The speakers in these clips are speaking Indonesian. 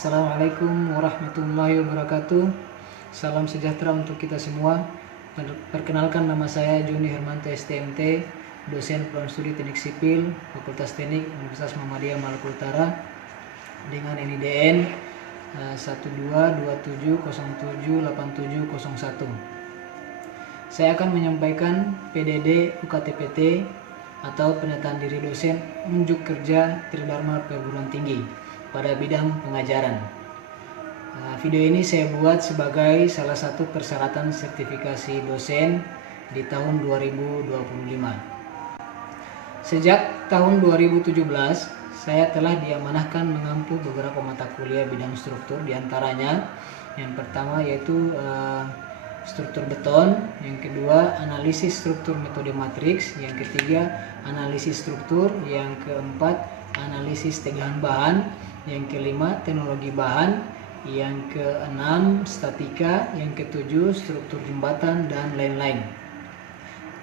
Assalamualaikum warahmatullahi wabarakatuh. Salam sejahtera untuk kita semua. Perkenalkan, nama saya Joni Hermanto STMT, dosen program studi Teknik Sipil, Fakultas Teknik Universitas Muhammadiyah Maluku Utara dengan NIDN 1227078701. Saya akan menyampaikan PDD UKTPT atau pernyataan diri dosen unjuk kerja Tridharma Perguruan Tinggi pada bidang pengajaran. Video ini saya buat sebagai salah satu persyaratan sertifikasi dosen di tahun 2025. Sejak tahun 2017, saya telah diamanahkan mengampu beberapa mata kuliah bidang struktur, diantaranya yang pertama yaitu struktur beton, yang kedua analisis struktur metode matriks, yang ketiga analisis struktur, yang keempat analisis tegangan bahan, yang kelima teknologi bahan, yang keenam statika, yang ketujuh struktur jembatan, dan lain-lain.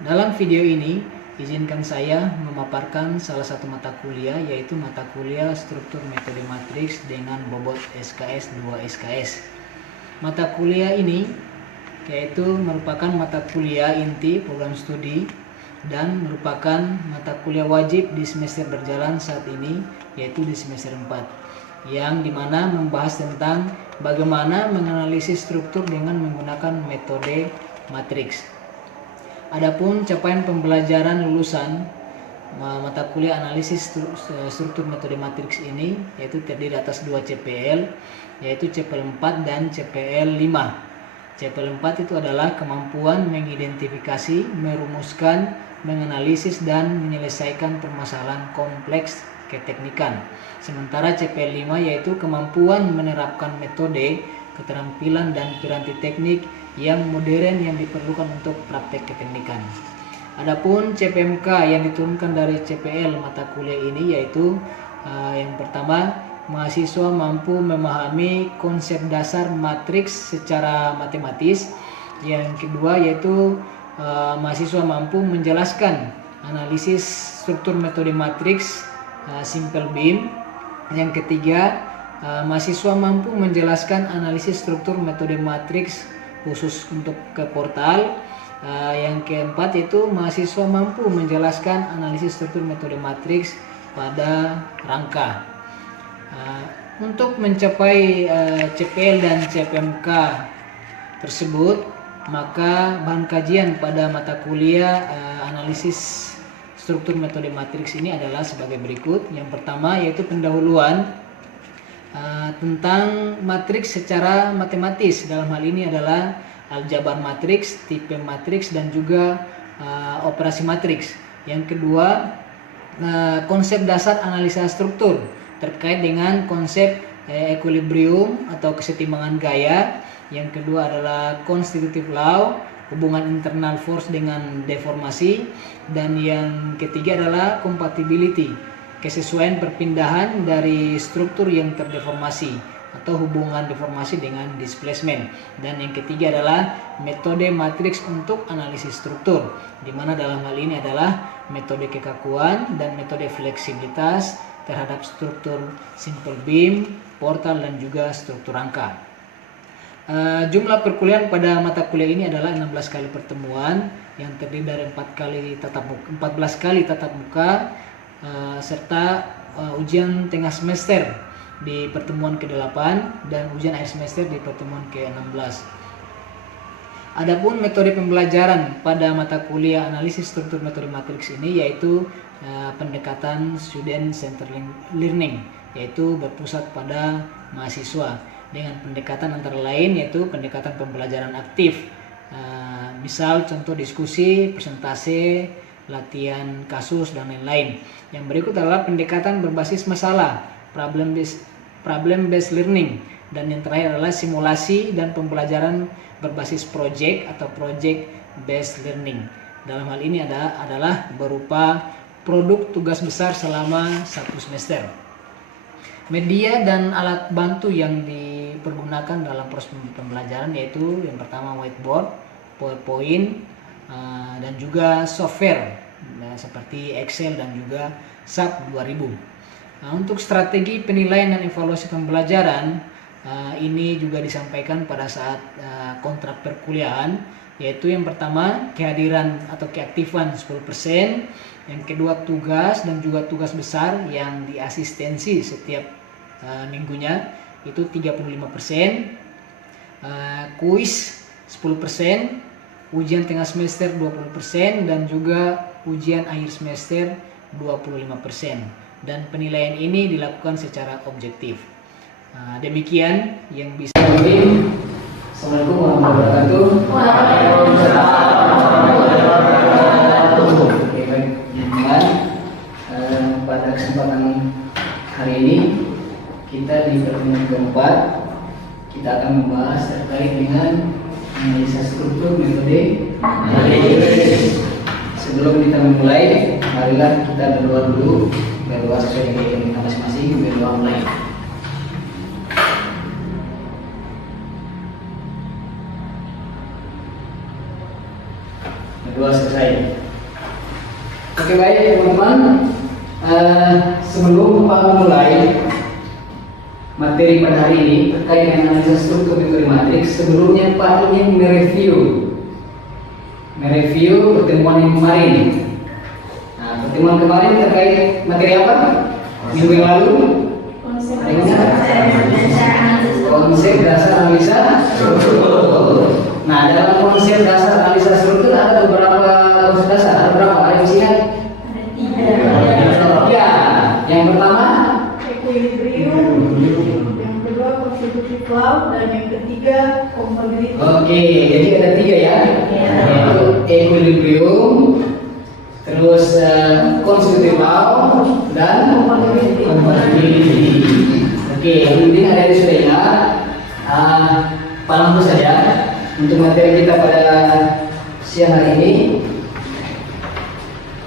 Dalam video ini izinkan saya memaparkan salah satu mata kuliah, yaitu mata kuliah struktur metode matriks dengan bobot SKS 2 SKS. Mata kuliah ini yaitu merupakan mata kuliah inti program studi dan merupakan mata kuliah wajib di semester berjalan saat ini, yaitu di semester 4, yang dimana membahas tentang bagaimana menganalisis struktur dengan menggunakan metode matriks. Adapun capaian pembelajaran lulusan mata kuliah analisis struktur metode matriks ini yaitu terdiri atas 2 CPL, yaitu CPL 4 dan CPL 5. CPL 4 itu adalah kemampuan mengidentifikasi, merumuskan, menganalisis, dan menyelesaikan permasalahan kompleks keteknikan. Sementara CPL 5 yaitu kemampuan menerapkan metode, keterampilan, dan piranti teknik yang modern yang diperlukan untuk praktek keteknikan. Adapun CPMK yang diturunkan dari CPL mata kuliah ini yaitu yang pertama, mahasiswa mampu memahami konsep dasar matriks secara matematis. Yang kedua yaitu mahasiswa mampu menjelaskan analisis struktur metode matriks simple beam. Yang ketiga, mahasiswa mampu menjelaskan analisis struktur metode matriks khusus untuk ke portal. Yang keempat yaitu mahasiswa mampu menjelaskan analisis struktur metode matriks pada rangka. Untuk mencapai CPL dan CPMK tersebut, maka bahan kajian pada mata kuliah analisis struktur metode matriks ini adalah sebagai berikut. Yang pertama yaitu pendahuluan tentang matriks secara matematis. Dalam hal ini adalah aljabar matriks, tipe matriks, dan juga operasi matriks. Yang kedua, konsep dasar analisa struktur terkait dengan konsep equilibrium atau kesetimbangan gaya. Yang kedua adalah constitutive law, hubungan internal force dengan deformasi. Dan yang ketiga adalah compatibility, kesesuaian perpindahan dari struktur yang terdeformasi atau hubungan deformasi dengan displacement. Dan yang ketiga adalah metode matriks untuk analisis struktur, di mana dalam hal ini adalah metode kekakuan dan metode fleksibilitas terhadap struktur simple beam, portal, dan juga struktur rangka. Jumlah perkuliahan pada mata kuliah ini adalah 16 kali pertemuan yang terdiri dari 14 kali tatap muka serta ujian tengah semester di pertemuan ke-8 dan ujian akhir semester di pertemuan ke-16. Adapun metode pembelajaran pada mata kuliah analisis struktur metode matriks ini yaitu pendekatan student centered learning, yaitu berpusat pada mahasiswa dengan pendekatan antara lain yaitu pendekatan pembelajaran aktif, misal contoh diskusi, presentase, latihan kasus, dan lain-lain. Yang berikut adalah pendekatan berbasis masalah, problem based learning, dan yang terakhir adalah simulasi dan pembelajaran berbasis project atau project based learning. Dalam hal ini adalah berupa produk tugas besar selama 1 semester. Media dan alat bantu yang dipergunakan dalam proses pembelajaran yaitu yang pertama whiteboard, PowerPoint, dan juga software seperti Excel dan juga SAP 2000. Nah, untuk strategi penilaian dan evaluasi pembelajaran ini juga disampaikan pada saat kontrak perkuliahan, yaitu yang pertama kehadiran atau keaktifan 10%, yang kedua tugas dan juga tugas besar yang diasistensi setiap minggunya itu 35%, kuis 10%, ujian tengah semester 20%, dan juga ujian akhir semester 25%, dan penilaian ini dilakukan secara objektif. Demikian yang bisa. Assalamualaikum warahmatullahi wabarakatuh. Oke, baik teman-teman, pada kesempatan hari ini kita di pertemuan keempat kita akan membahas terkait dengan analisa struktur metode. Sebelum kita memulai, marilah kita berdoa dulu. Berdoa sesuai dengan kita masing-masing. Berdoa mulai. Berdoa selesai. Oke, baik teman-teman. Sebelum Pak memulai materi pada hari ini terkait dengan analisa struktur metode matriks, sebelumnya Pak ingin mereview pertemuan yang kemarin. Nah, pertemuan kemarin terkait materi apa? Minggu yang lalu? Konsep dasar analisa struktur. Nah, dalam konsep dasar analisa struktur ada beberapa konsep dasar. Ada berapa? Ada di sini? Ya, yang pertama equilibrium, yang kedua constitutive law, dan yang ketiga compatibility. Oke, jadi ada 3 ya, yaitu equilibrium, terus constitutive law, dan compatibility. Oke, yang penting ada yang sudah ingat. Paham saja untuk materi kita pada siang hari ini,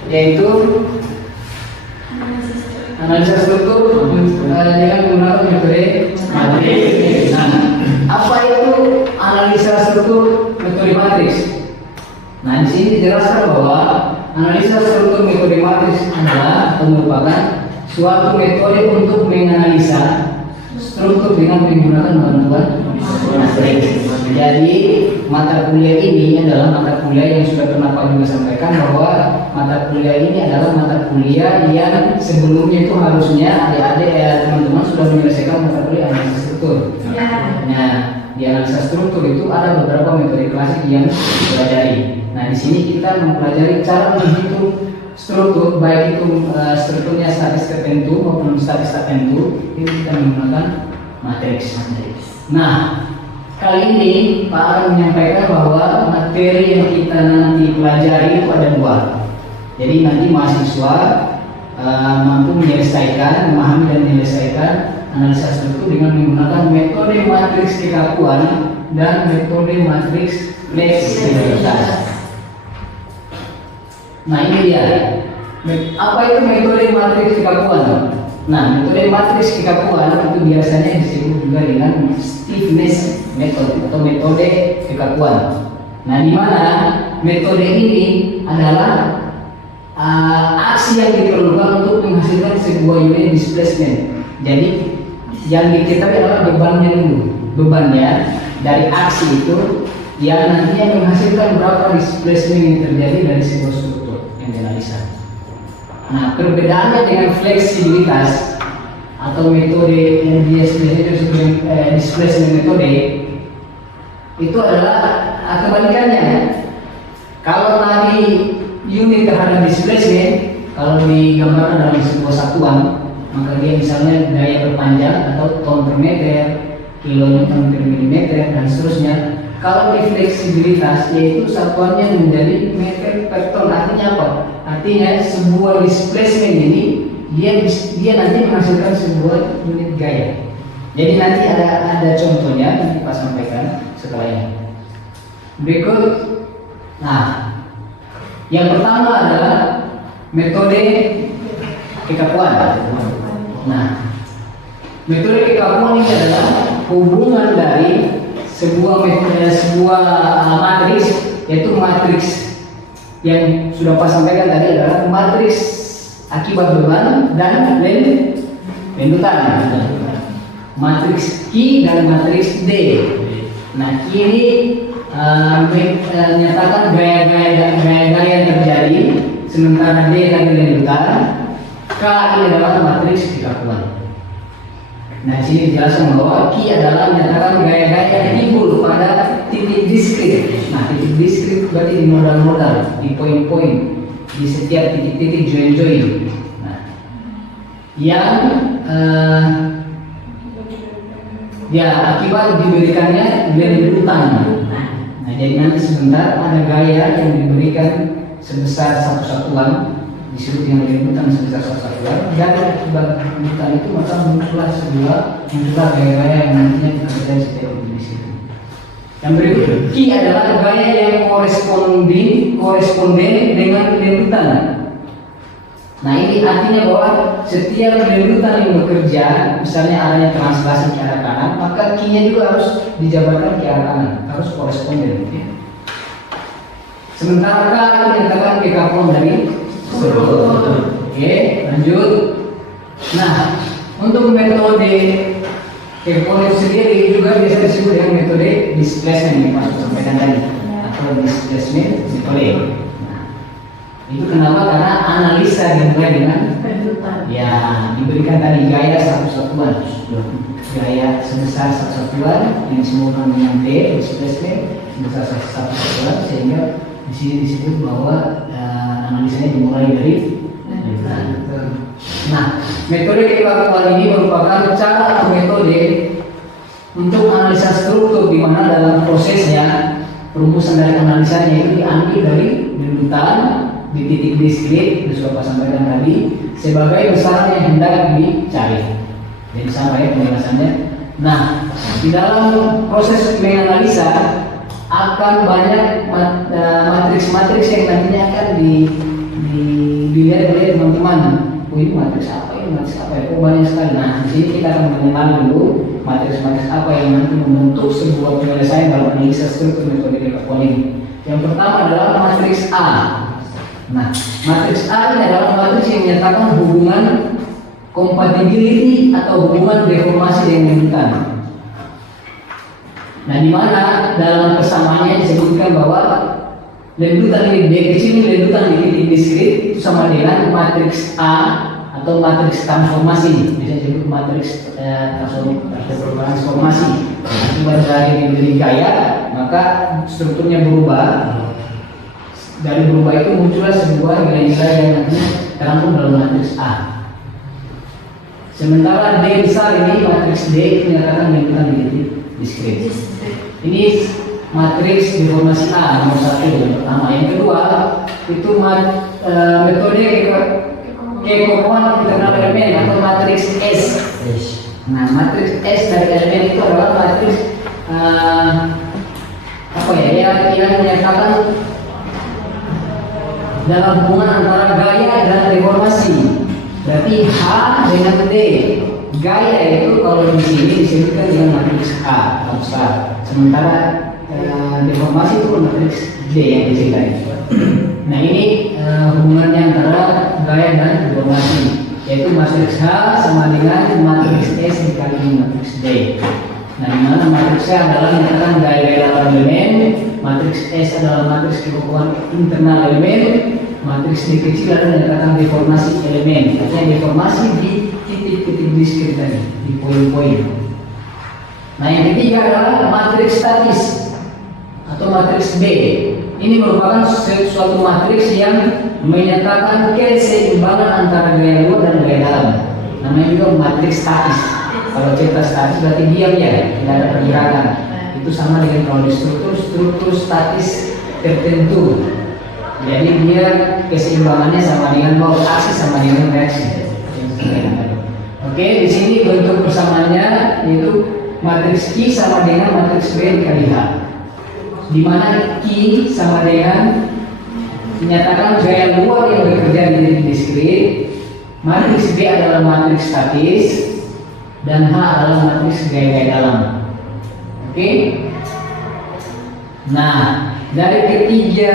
yaitu analisa struktur dengan menggunakan metode matriks. Nah, apa itu analisa struktur metode matriks? Nah, di sini dijelaskan bahwa analisa struktur metode matriks adalah atau merupakan suatu metode untuk menganalisa struktur dengan menggunakan bantuan matriks. Jadi mata kuliah ini adalah mata kuliah yang sudah pernah Pak juga sampaikan, bahwa mata kuliah ini adalah mata kuliah yang sebelumnya itu harusnya adik-adik teman-teman sudah menyelesaikan mata kuliah analisa struktur. Nah, di analisa struktur itu ada beberapa metode klasik yang dipelajari. Nah, di sini kita mempelajari cara menghitung struktur, baik itu strukturnya statis tertentu maupun statis tertentu, itu kita menggunakan matriks. Nah, kali ini Pak akan menyampaikan bahwa materi yang kita nanti pelajari itu ada 2. Jadi nanti mahasiswa mampu menyelesaikan, memahami dan menyelesaikan analisa struktur dengan menggunakan metode matriks kekakuan dan metode matriks fleksibilitas. Nah, ini dia. Apa itu metode matriks kekakuan? Nah, metode matriks kekakuan itu biasanya disebut juga dengan stiffness method atau metode kekakuan. Nah, di mana metode ini adalah aksi yang diperlukan untuk menghasilkan sebuah unit displacement. Jadi yang diketahui adalah bebannya dulu. Bebannya dari aksi itu yang nantinya menghasilkan berapa displacement yang terjadi dari sebuah struktur yang dianalisa. Nah, perbedaannya dengan fleksibilitas atau metode yang biasanya disebut displacement metode itu adalah kebalikannya. Kalau tadi unit terhadap displacement, kalau digambarkan dalam sebuah satuan, maka dia misalnya daya berpanjang atau ton per meter, kilonewton per milimeter, dan seterusnya. Kalau di fleksibilitas, yaitu satuannya menjadi meter per ton. Artinya apa? Artinya sebuah displacement ini dia nanti menghasilkan sebuah unit gaya. Jadi nanti ada contohnya nanti Pak sampaikan setelah ini. Berikut, nah, yang pertama adalah metode kekakuan. Nah, metode kekakuan ini adalah hubungan dari sebuah matriks, yaitu matriks yang sudah Pak sampaikan tadi adalah matriks akibat beban dan Rendutan. Matriks Q dan matriks D. Nah, Q ini menyatakan gaya-gaya yang terjadi, sementara D tadi rendutan. K ini adalah matriks kekakuan. Nah, di sini dijelaskan bahwa Q adalah menyatakan gaya-gaya yang timbul pada titik diskrit. Nah, titik diskrit berarti di modal-modal, di poin-poin, di setiap titik-titik join-join. Nah, yang ya akibat diberikannya rendutan. Nah, jadi nanti sebentar ada gaya yang diberikan sebesar satu satuan, disebut yang rendutan sebesar satu satuan, dan akibat rendutan itu maka muncullah gaya-gaya yang nantinya bekerja di setiap titik itu. Yang berikut, Q adalah gaya yang koresponden dengan rendutan. Nah, ini artinya bahwa setiap rendutan yang bekerja, misalnya adanya translasi ke arah kanan, maka Q-nya juga harus dijabarkan ke arah kanan, harus koresponden. Sementara K itu menyatakan kekakuan dari struktur. Oke, lanjut. Nah, untuk metode kekakuan itu sendiri juga biasa disebut dengan metode displacement yang Mas sampaikan tadi, atau displacement metode. Itu kenapa? Karena analisa dimulai dengan ya diberikan tadi gaya satu satuan, gaya sebesar satu satuan yang disebutkan dengan D displacement sebesar satu satuan, sehingga di sini disebut bahwa analisanya dimulai dari. Nah, metode kekakuan ini merupakan cara atau metode untuk analisa struktur, di mana dalam prosesnya perumusan dari analisanya itu diambil dari rendutan di titik diskrit, sudah Pak sampaikan tadi, sebagai besaran yang hendak dicari. Jadi sama ya penjelasannya. Nah, di dalam proses menganalisa akan banyak matriks-matriks yang nantinya akan dilihat oleh teman-teman. Oh, ini matriks apa? Ini matriks apa? Oh, banyak sekali. Nah, di sini kita akan mengenal dulu matriks-matriks apa yang nanti membentuk sebuah penyelesaian dalam analisa struktur metode kekakuan ini. Yang pertama adalah matriks A. Nah, matriks A ini adalah matriks yang menyatakan hubungan compatibility atau hubungan deformasi dengan rendutan. Nah, di mana dalam persamaannya disebutkan bahwa rendutan ini D kecil ini rendutan di titik diskrit itu sama dengan matriks A atau matriks transformasi, bisa disebut matriks transformasi. Akibat dari diberi gaya, maka strukturnya berubah. Dari berubah itu muncullah sebuah nilai-nilai yang nantinya terangkum dalam matriks A. Sementara D besar ini, matriks D itu menyatakan rendutan di titik diskrit. Ini matriks deformasi A nomor 1 yang pertama. Yang kedua itu metode kekakuan internal elemen atau matriks S. Nah, matriks S dari elemen itu adalah matriks yang menyatakan dalam hubungan antara gaya dan deformasi. Berarti H dengan D. Gaya itu kalau di sini disebutkan dengan matriks A atau besar. Sementara deformasi itu matriks D yang disebutkan. Nah, ini hubungannya antara gaya dan deformasi, yaitu matriks H sama dengan matriks S dikali matriks D. Nah, di mana matriks H adalah menyatakan gaya-gaya lawan elemen, matriks S adalah matriks kekakuan internal elemen, matriks D kecil adalah menyatakan deformasi elemen. Artinya deformasi di titik-titik diskrit tadi, di poin-poin. Nah, yang ketiga adalah matriks statis atau matriks B. Ini merupakan suatu matriks yang menyatakan keseimbangan antara gaya luar dan gaya dalam. Namanya juga matriks statis. Kalau cerita statis berarti diam ya, tidak ada pergerakan. Itu sama dengan kalau di struktur statis tertentu. Jadi dia keseimbangannya sama dengan bahwa aksi sama dengan reaksi. Oke, di sini bentuk persamaannya yaitu matriks Q sama dengan matriks B dikali H. Di mana Q sama dengan menyatakan gaya luar yang bekerja di titik diskrit, matriks B adalah matriks statis, dan H adalah matriks gaya-gaya dalam. Oke. Nah, dari ketiga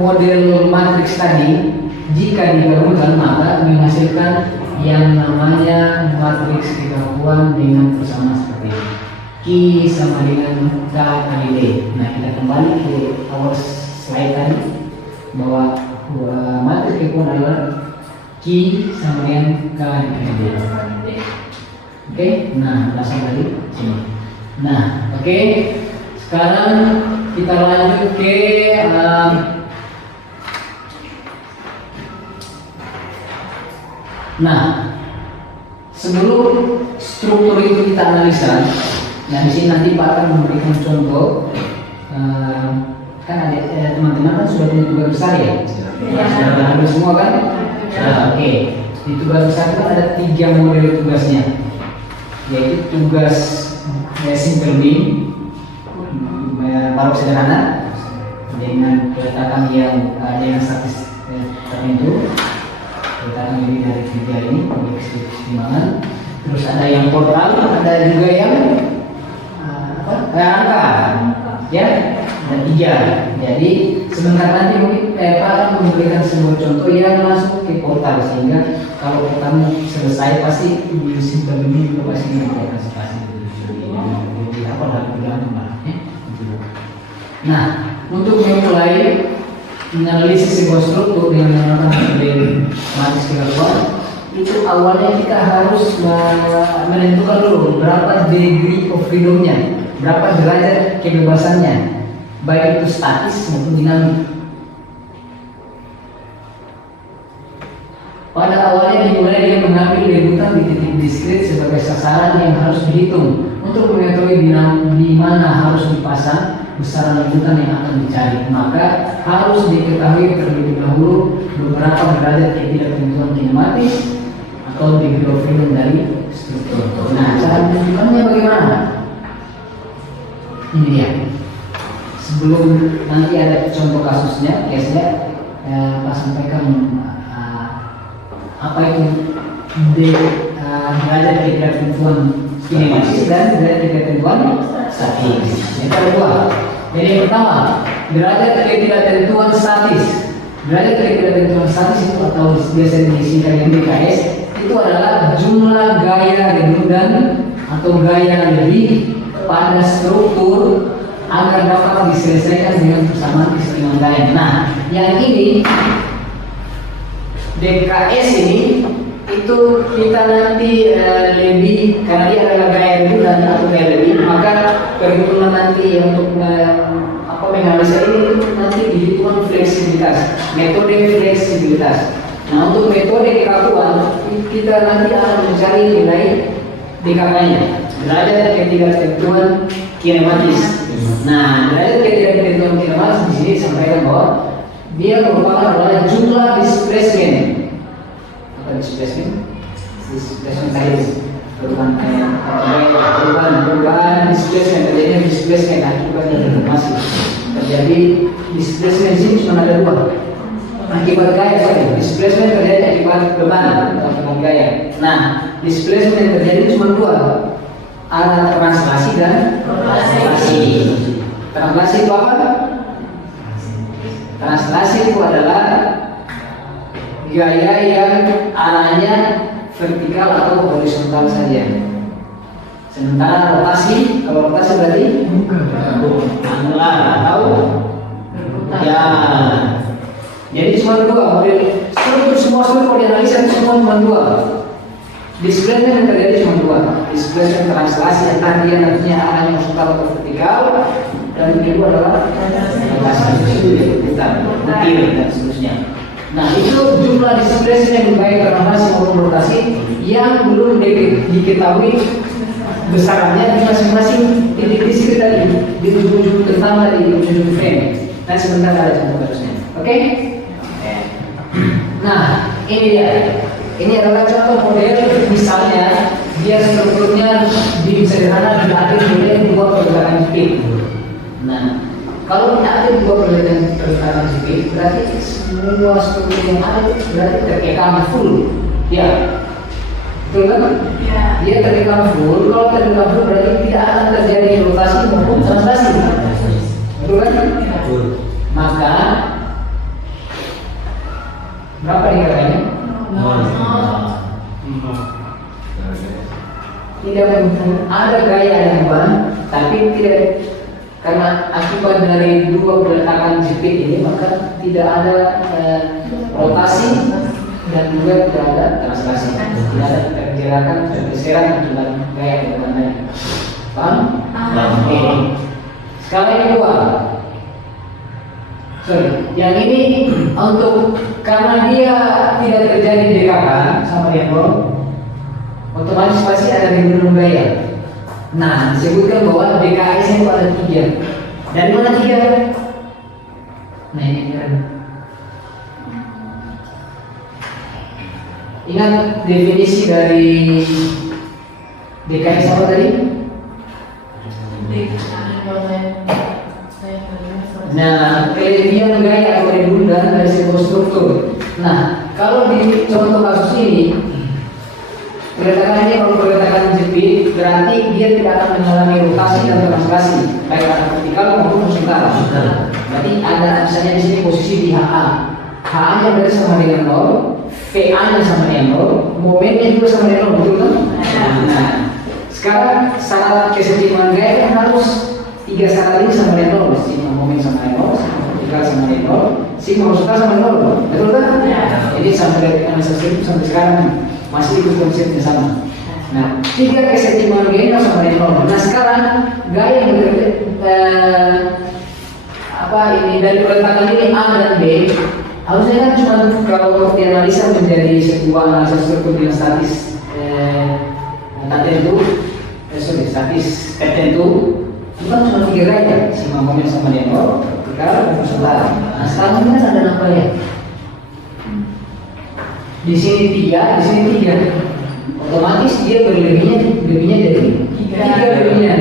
model matriks tadi, jika digabungkan maka menghasilkan yang namanya matriks kekakuan dengan persamaan seperti ini. Q sama dengan K kali D. Nah, kita kembali ke awal slide tadi bahwa matriks kekakuan adalah Q sama dengan K dikali D. Oke, nah langsung balik sini. Nah, oke. Sekarang kita lanjut ke nah, sebelum struktur itu kita analisa, nah di sini nanti Pak akan memberikan contoh. Kan ada teman-teman kan sudah punya tugas besar ya? Ya. Sudah ambil semua kan? Nah, oke. Di tugas besar itu ada 3 model tugasnya, yaitu tugas simple beam, baru sederhana dengan peletakan yang dengan statis tertentu. Kita lebih dari 3 ini keseimbangan. Terus ada yang portal, ada juga yang angka, ya, ada 3. Jadi sebentar nanti mungkin Pak akan memberikan sebuah contoh yang masuk ke portal, sehingga kalau kamu selesai pasti di simple ini juga pasti memberikan spasi. Jadi apa dalam bilang ya. Nah, untuk memulai menganalisis sebuah struktur yang menggunakan model matriks kekakuan, itu awalnya kita harus menentukan dulu berapa degree of freedomnya, berapa derajat kebebasannya, baik itu statis maupun dinamik. Pada awalnya dimulai dengan mengambil liputan di titik diskrit sebagai sasaran yang harus dihitung untuk mengetahui di mana harus dipasang besaran liputan yang akan dicari. Maka harus diketahui terlebih dahulu beberapa derajat ketidaktentuan kinematis atau degree of freedom dari struktur. Nah, cara menentukannya bagaimana? Ini dia. Sebelum nanti ada contoh kasusnya, case-nya, Pak sampaikan apa itu derajat ketidaktentuan kinematis dan derajat ketidaktentuan statis. Yang kedua, jadi yang pertama, derajat ketidaktentuan statis. Derajat ketidaktentuan statis itu atau biasa disingkat dengan DKS, itu adalah jumlah gaya redundan atau gaya lebih pada struktur agar dapat diselesaikan dengan persamaan keseimbangan gaya. Nah, yang ini DKS ini itu kita nanti lebih, karena dia adalah gaya redundan atau gaya lebih, maka perhitungan nanti untuk menganalisa ini nanti dihitung fleksibilitas, metode fleksibilitas. Nah, untuk metode kekakuan kita nanti akan mencari nilai DKK-nya, derajat ketidaktentuan kinematis. Nah, derajat ketidaktentuan kinematis di sini sampaikan bahwa dia merupakan adalah jumlah displacement. Apa displacement? Displacement tadi perubahan displacement, terjadi displacement akibat dari deformasi. Terjadi displacement sini cuma ada 2. Akibat gaya saja. Displacement terjadi akibat beban atau beban gaya. Nah, displacement terjadi cuma 2. Ada translasi dan translasi. Translasi itu apa? Translasi itu adalah gaya yang arahnya vertikal atau horizontal saja. Sementara rotasi, kalau rotasi berarti angular atau ya. Jadi cuma 2 model. Semua struktur dianalisa semua cuma 2. Displacement yang terjadi cuma 2. Displacement translasi antara dia nantinya arahnya horizontal atau vertikal, dan kedua adalah rotasi putar, butir dan seterusnya. Nah, itu jumlah displacement yang baik translasi maupun rotasi yang belum diketahui besarannya di masing-masing titik diskrit tadi, di ujung-ujung terutama di ujung frame. Nah, sebentar ada contoh kasusnya. Oke? Nah, ini dia. Ini adalah contoh model, misalnya dia strukturnya di sederhana diatur oleh 2 pergerakan speed. Nah, kalau diatur 2 pergerakan speed, berarti semua struktur yang ada berarti terkekang full. Ya, betul kan? Ya. Dia terkekang full. Kalau terkekang full berarti tidak akan terjadi rotasi maupun translasi. Betul kan? Betul. Maka berapa dikatanya? Tidak ada gaya yang ban, tapi tidak, karena akibat dari dua peletakan jepit ini maka tidak ada rotasi dan juga tidak ada translasi, tidak ada pergerakan pergeseran akibat gaya ke depan tadi. Paham? Oke. Skala yang kedua. Sorry, yang ini untuk karena dia tidak terjadi dekakan sama Rembo, otomatis pasti ada rinduan gaya. Nah, disebutkan bahwa DKS itu ada 3. Dari mana 3? Nah, ini kan. Ingat definisi dari DKS apa tadi? Nah, kelebihan gaya atau redundan dari sebuah struktur. Nah, kalau di contoh kasus ini, peletakannya kalau peletakan jepit, berarti dia tidak akan mengalami rotasi dan translasi, baik pada vertikal maupun horizontal. Berarti ada misalnya di sini posisi di HA. HA-nya berarti sama dengan 0, VA-nya sama dengan 0, momennya juga sama dengan 0, betul kan? Nah, sekarang syarat kesetimbangan gaya kan harus 3 syarat ini sama dengan 0, sigma momen sama dengan 0, sigma vertikal sama dengan 0, sigma horizontal sama dengan 0, betul kan? Jadi sampai dari analisa itu sampai sekarang masih ikut konsepnya sama. Nah, 3 kesetimbangan gaya sama dengan 0. Nah, sekarang gaya yang dari peletakan ini A dan B harusnya kan cuma kalau dianalisa menjadi sebuah analisa struktur yang statis statis tertentu itu kan cuma 3 gaya, sigma momen sama dengan 0, vertikal dan horizontal. Nah, sekarang ini kan ada apa ya? Di sini 3, di sini 3. Otomatis dia lebihnya jadi 3 lebihnya.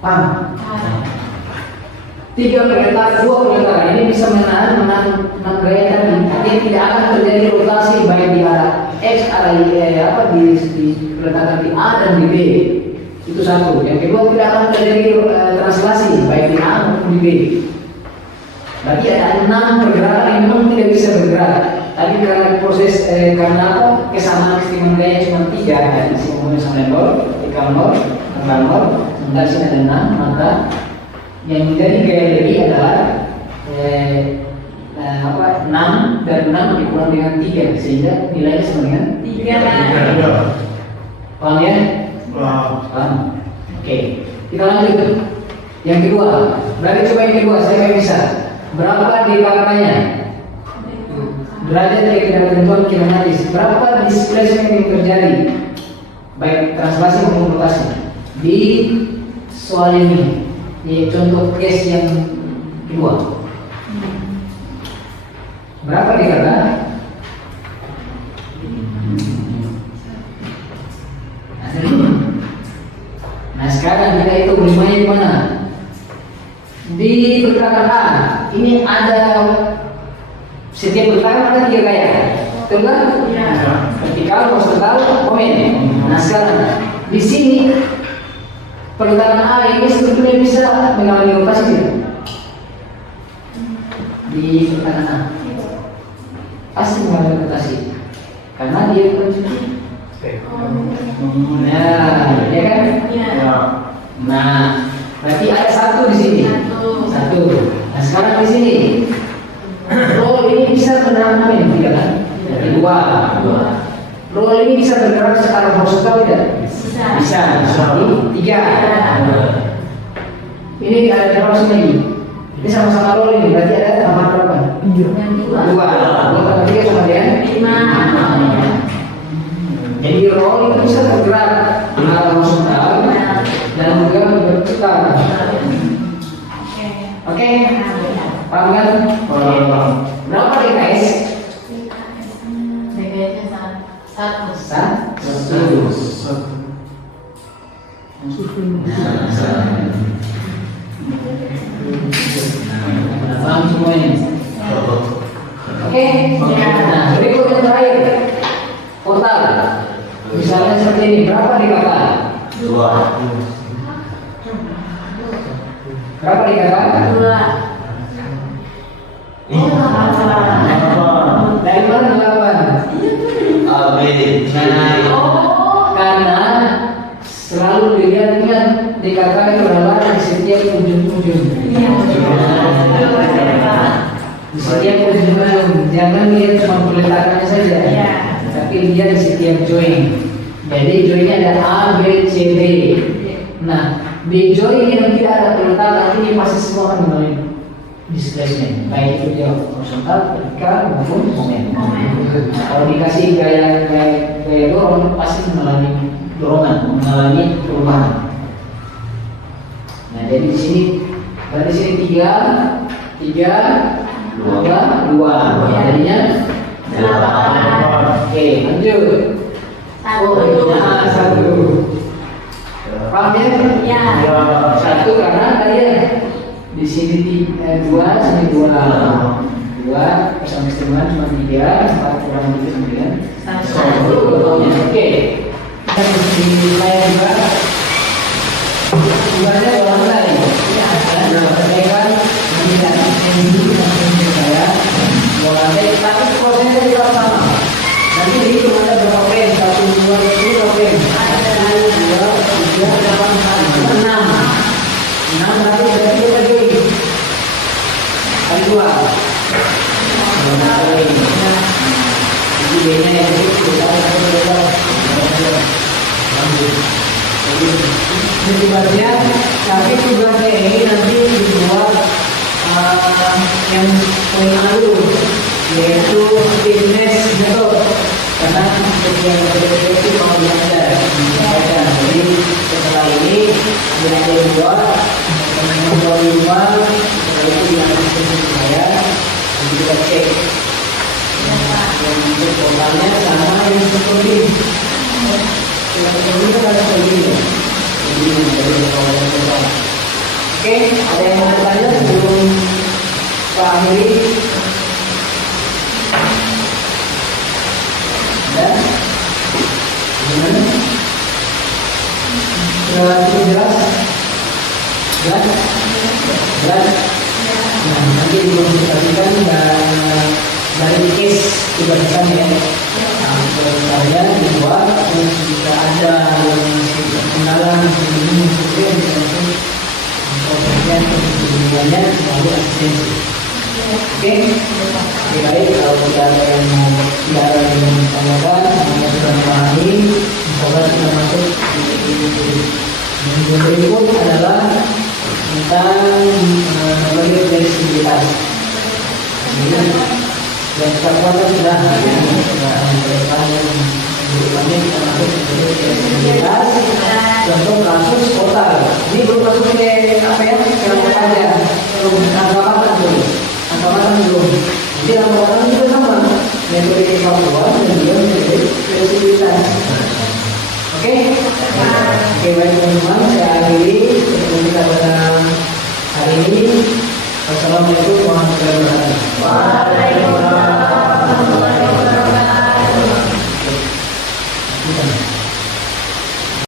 Paham? 3 peletakan, 2 peletakan ini bisa menahan gaya tadi. Artinya tidak akan terjadi rotasi baik di arah X, arah di peletakan di A dan di B. Itu satu. Yang kedua, tidak akan terjadi translasi baik di A maupun di B. Berarti ada 6 pergerakan yang memang tidak bisa bergerak. Tapi karena proses karena apa? Kesamaan kesetimbangan gaya cuma 3, ada sigma sama dengan 0, vertikal 0, tengah 0, sementara sini ada 6, maka yang menjadi gaya lebih adalah 6 dan 6 dikurang dengan 3 sehingga nilainya sama dengan 3. Paham ya? Paham. Oke, kita lanjut. Yang kedua, berarti coba yang kedua saya bisa. Berapa DKK-nya? Derajat dari ketentuan kinematis. Berapa displacement yang terjadi baik translasi maupun rotasi di soal ini? Ini contoh case yang kedua. Berapa dikata? Nah, sekarang kita itu limanya di mana? Di pergerakan A. Ini ada setiap pergerakan ada 3 gaya. Betul kan? Vertikal, horizontal, momen. Nah, sekarang di sini peletakan A ini sebetulnya bisa mengalami rotasi tidak? Di peletakan A pasti mengalami rotasi karena dia bukan cuci. Nah, ya kan? Nah, berarti ada 1 di sini. 1. Nah, sekarang di sini roll ini bisa menahan momen tidak kan? 2. Roll ini bisa bergerak secara horizontal tidak? Bisa. 3. Ini ada berapa lagi? Ini sama-sama roll ini, berarti ada tambah berapa? 2. 2 3 sama dengan 5. Jadi roll itu bisa bergerak arah horizontal dan juga berputar. Oke? Paham kan? Berapa DKS? DKS-nya 1. 1. Paham semuanya? Oke? Nah, berikut yang terakhir. Total. Misalnya seperti ini, berapa dikatakan? 2. Berapa dikatakan? 2. Dari mana 8? A, B. Nah, Di setiap kunjungan, jangan lihat cuma peletakannya saja, Iya. tapi lihat di setiap join. Jadi joinnya ada A, B, C, D. Nah, di join yang tidak ada peletakan ini pasti semua akan mengalami displacement, baik itu dia horizontal, vertikal maupun momen. Nah, kalau dikasih gaya dorong pasti mengalami dorongan, mengalami perubahan. Nah, jadi di sini berarti sini tiga, dua. Jadinya Delapan. Oke, lanjut. Satu. Paham ya? Ya. Satu karena tadi ya di sini dua, sini dua, bersama istimewa cuma tiga, empat kurang lebih sembilan. Satu. Oke. Kita di layar juga. Bukannya dua lantai. Nah, percayaan tidak ini saya dua lantai, tapi prosesnya tetap sama. Nanti dihitung ada berapa frame, 1, 2, 3 frame. Ada 2, 3, 8, 6. 6 berarti berarti kita join. Kali 2. Jadi B-nya yang ini kita tugasnya, tapi tugasnya ini nanti dibuat yang poin alu, yaitu fitness method. Karena yang itu mau belajar, jadi setelah ini bila ada buat teman-teman buat di rumah, setelah itu dilakukan saya, jadi kita cek yang untuk totalnya sama yang seperti yang sebelumnya ada seperti ini. Jadi dari total total. Oke, ada yang mau bertanya sebelum Pak akhiri? Ada? Gimana? Sudah cukup jelas? Jelas? Jelas? Nah, nanti dikonsultasikan dan dari case tugaskan ya. Saya dibuat terus jika ada yang kendala ini mungkin langsung prosesnya hubungannya selalu asistensi. Oke, baik kalau tidak ada yang mau bicara dengan ditanyakan, semuanya sudah memahami, insyaallah sudah masuk di berikut adalah tentang bagi fleksibilitas. Dan kekuatan sudah contoh kasus total. Ini belum masuk ke apa ya? Yang aja belum angka dulu. Angka belum. Jadi angka itu sama. Metode evaluasi dan juga metode fleksibilitas. Oke? Oke, baik teman-teman, saya akhiri pertemuan kita pada hari ini. Wassalamualaikum warahmatullahi wabarakatuh.